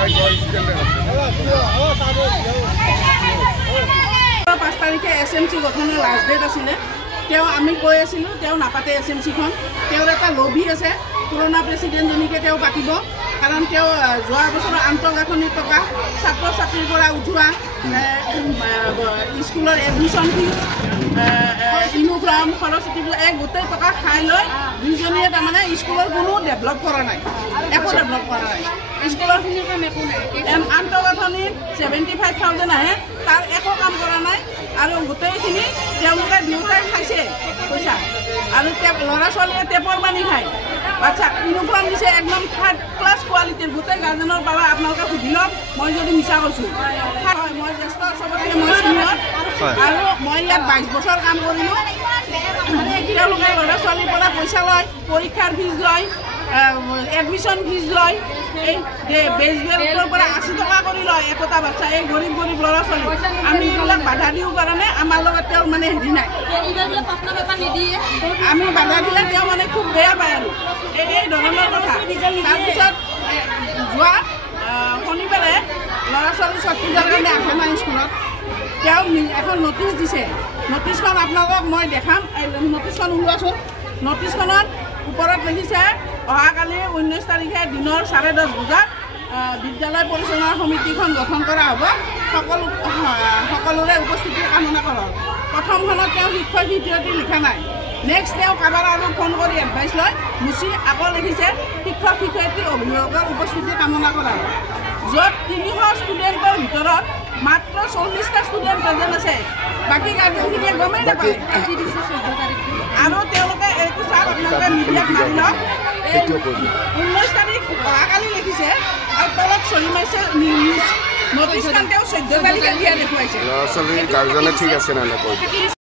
5 তাৰিখে SMC গঠনৰ last date আছিলে তেওঁ আমি কৈ আছিলোঁ তেওঁ নাপাতে SMCখন তেওঁৰ এটা লবি আছে পুৰণা প্ৰেছিডেণ্টজনীকে তেওঁ পাতিব কাৰণ তেওঁ যোৱা বছৰৰ আন্তঃগাঁথনিৰ টকা ছাত্ৰ ছাত্ৰীৰ পৰা উঠোৱা স্কুলৰ এডমিশ্যন ফিজ ইউনিফৰ্ম খৰচী এই গোটেই টকা খাই লৈ দুইজনীয়ে তাৰমানে স্কুলৰ কোনো ডেভেলপ কৰা নাই একো ডেভেলপ কৰা নাই স্কুলৰখিনিৰ কাৰণে একো নাই আন্তঃগাঁথনিত 75,000 আহে তাৰ একো কাম কৰা নাই আৰু গোটেইখিনি তেওঁলোকে দুয়োটাই খাইছে পইচা আৰু ল'ৰা ছোৱালীয়ে টেপৰ পানী খায় আচ্ছা ইউনিফৰ্ম দিছে একদম 3rd ক্লাছ কোৱালিটিৰ গোটেই গাৰ্জেনৰ পাবা আপোনালোকে সুধি লওক মই যদি মিছা কৈছোঁ হয় মই জ্যেষ্ঠ চবতকৈ মই চিনিয়ৰ আৰু মই ইয়াত 22 বছৰ কাম কৰিলোঁ তেওঁলোকে ল'ৰা ছোৱালীৰ পৰা পইচা লয় পৰীক্ষাৰ ফিজ লয় এডমিশ্যন ফিজ লয় এই বেজ বেল্টৰ পৰা 80 টকা কৰি লয় একোটা বাচ্চা এই গৰীব ল'ৰা ছোৱালী আমি এইবিলাক বাধা দিওঁ কাৰণে আমাৰ লগত তেওঁ মানে হেৰি নাই আমি বাধা দিলে তেওঁ মানে খুব বেয়া পায় আৰু এই ধৰণৰ কথা তাৰপিছত যোৱা শনিবাৰে ল'ৰা ছোৱালী ছট পূজাৰ কাৰণে আহে নাই স্কুলত তেওঁ এখন নটিচ দিছে নটিচখন আপোনালোকক মই দেখাম নটিচখন ওলোৱাচোন নটিচখনত ওপৰত লিখিছে অহাকালি 19 তাৰিখে দিনৰ 10:30 বজাত বিদ্যালয় পৰিচালনা সমিতিখন গঠন কৰা হ'ব সকলোৰে উপস্থিতি কামনা কৰক প্ৰথমখনত তেওঁ শিক্ষক শিক্ষয়িত্ৰী লিখা নাই নেক্সট তেওঁ কাৰোবাৰ আৰু ফোন কৰি এডভাইচ লয় মুচি আকৌ লিখিছে শিক্ষক শিক্ষয়িত্ৰী অভিভাৱকৰ উপস্থিতি কামনা কৰা য'ত 300 ষ্টুডেণ্টৰ ভিতৰত মাত্ৰ 40টা ষ্টুডেণ্ট প্ৰেজেণ্ট আছে বাকী গাৰ্জেনখিনিয়ে গমেই নাপায় আৰু তেওঁলোকে এইটো চাওক আপোনালোকে মিডিয়াত মাৰি লওক 19 তাৰিখ অহাকালি লিখিছে আৰু তলত চলি মাৰিছে নিউজ নটিচখন তেওঁ 14 তাৰিখে দিয়া দেখুৱাইছে ল'ৰা ছোৱালীৰ গাৰ্জেনে ঠিক আছে নে নাই